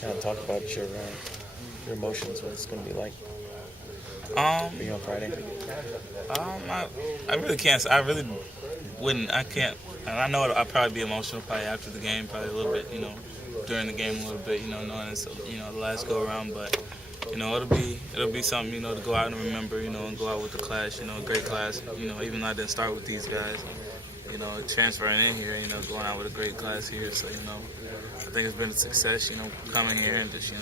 kind of talk about your emotions, what it's going to be like for you Um, on Friday. I really can't. I really wouldn't. I can't. And I know I'll probably be emotional probably after the game, probably a little bit, during the game a little bit, knowing it's the last go around, but it'll be something to go out and remember, and go out with the class, a great class, even though I didn't start with these guys, transferring in here, going out with a great class here, so I think it's been a success, coming here and just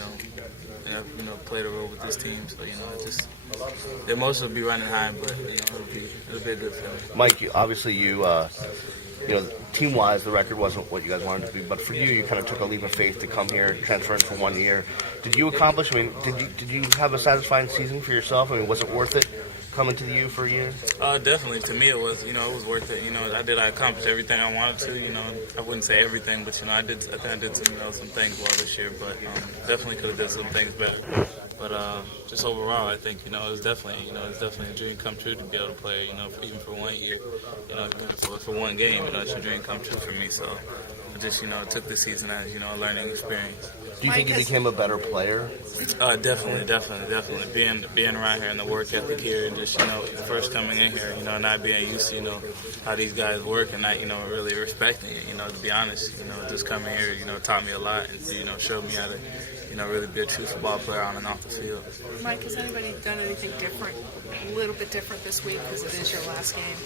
played a role with this team, so just the emotions will be running high, but it'll be a good feeling. Mike, team-wise, the record wasn't what you guys wanted it to be, but for you, you kind of took a leap of faith to come here, transfer in for 1 year. Did you accomplish? I mean, did you have a satisfying season for yourself? I mean, was it worth it coming to the U for a year? Definitely. To me, it was. It was worth it. I accomplished everything I wanted to. I wouldn't say everything, but I did. I think I did some things well this year, but definitely could have done some things better. But just overall, I think it was definitely a dream come true to be able to play. Even for 1 year, for one game, it's a dream come true for me. So I just took this season as a learning experience. Do you think you became a better player? Definitely. Being around here and the work ethic here, and just first coming in here, not being used to how these guys work, and not really respecting it. To be honest, just coming here, taught me a lot, and showed me how to really be a true football player on and off the field. Mike, has anybody done anything different, a little bit different this week because it is your last game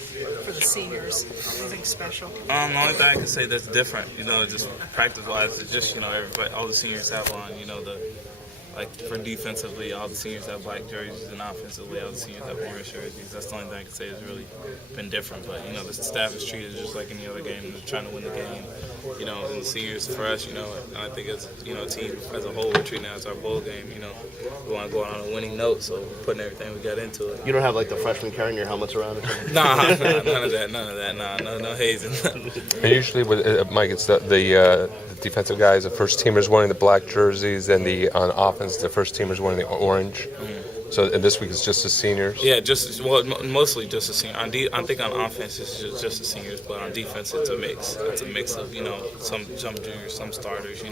for the seniors? Anything special? The only thing I can say that's different, just practice-wise, is just, everybody, all the seniors have on, for defensively, all the seniors have black jerseys, and offensively, all the seniors have orange jerseys. That's the only thing I can say has really been different. But, the staff is treated just like any other game, trying to win the game. And the seniors, for us, I think as, a team as a whole, we're treating it as our bowl game, we want to go out on a winning note, so we're putting everything we got into it. You don't have, the freshmen carrying your helmets around or something? Nah, none of that, no hazing. And usually, with Mike, it's the defensive guys, the first teamers wearing the black jerseys, and on offense, the first teamers wearing the orange. Mm-hmm. So and this week it's just the seniors. Yeah, mostly just the seniors. I think on offense it's just the seniors, but on defense it's a mix. It's a mix of some juniors, some starters,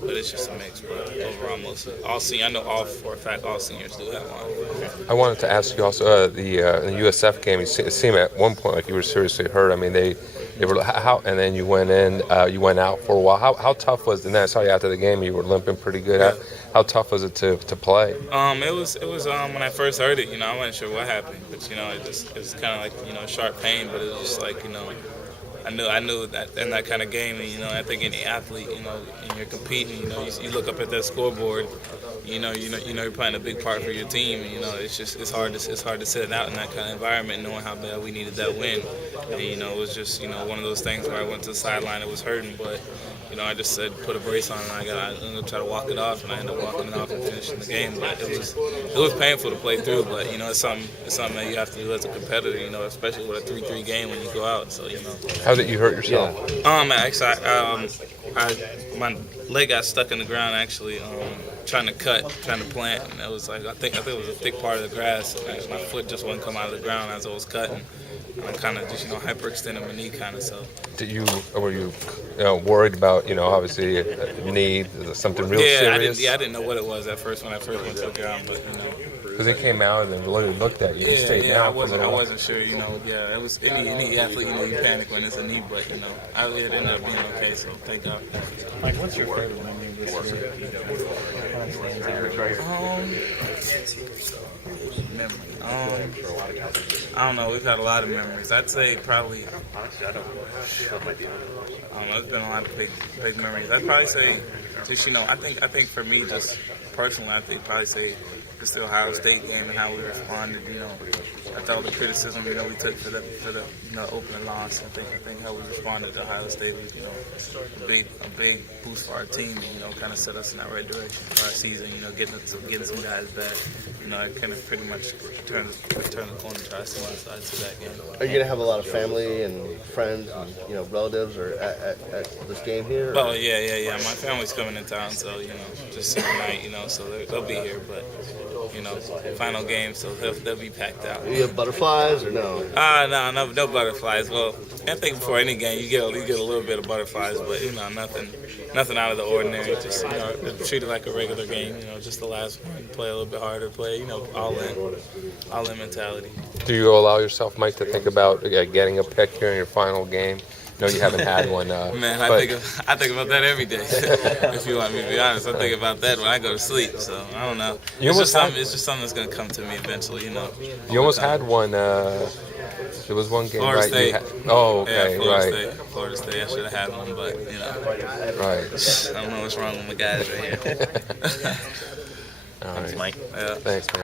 but it's just a mix. But overall, mostly all seniors. I know for a fact all seniors do have one. I wanted to ask you also the USF game. It seemed at one point like you were seriously hurt. I mean they were how, and then you went in, you went out for a while. How tough was it? And then I saw you after the game. You were limping pretty good. Yeah. How tough was it to play? It was when I first heard it, I wasn't sure what happened, but it was kind of like sharp pain, but it was just like I knew that in that kind of game, and I think any athlete, and you're competing, you look up at that scoreboard, you're playing a big part for your team, and it's hard to sit it out in that kind of environment, knowing how bad we needed that win, and it was just one of those things where I went to the sideline, it was hurting, but I just said put a brace on, and I'm gonna try to walk it off, and I ended up walking it off and finishing the game. But it was painful to play through, but it's something that you have to do as a competitor, especially with a 3-3 game when you go out. So How did you hurt yourself? My leg got stuck in the ground actually, trying to plant, and it was like I think it was a thick part of the grass. And my foot just wouldn't come out of the ground as I was cutting. And I kind of just hyperextended my knee kind of so. Were you worried about obviously a knee, something real serious? I didn't know what it was at first when I first went to the ground, but Because they came out and then looked at you. You stayed I down. wasn't sure. It was any athlete, you panic when it's a knee, but it ended up being okay. So thank God. Mike, what's your favorite memory this year? Kind of stands out. Memory. I don't know. We've had a lot of memories. I'd say probably. I don't know. It's been a lot of big memories. I'd probably say, just I think for me, just personally, I think probably say just the Ohio State game and how we responded. After all the criticism we took for the opening loss, I think how we responded to Ohio State was a big boost for our team. Kind of set us in that right direction for our season. Getting some guys back. It kind of pretty much turned the corner to our season side to that game. Are you going to have a lot of family and friends and relatives or at this game here? Oh yeah. My family's coming coming in town, so just tonight, so they'll be here. But final game, so they'll be packed out. Do you have butterflies or no? No butterflies. Well, I think before any game you get a little bit of butterflies, but nothing out of the ordinary. Just treat it like a regular game. Just the last one, play a little bit harder, play all in mentality. Do you allow yourself, Mike, to think about getting a pick here in your final game? No, you haven't had one. Man, I think about that every day. If you want me to be honest, I think about that when I go to sleep. So I don't know. It's just something that's gonna come to me eventually. You almost had one. There was one game, Florida right? State. Okay, right. Florida State. I should have had one, but Right. I don't know what's wrong with my guys right here. All right. Mike. Yeah. Thanks, man.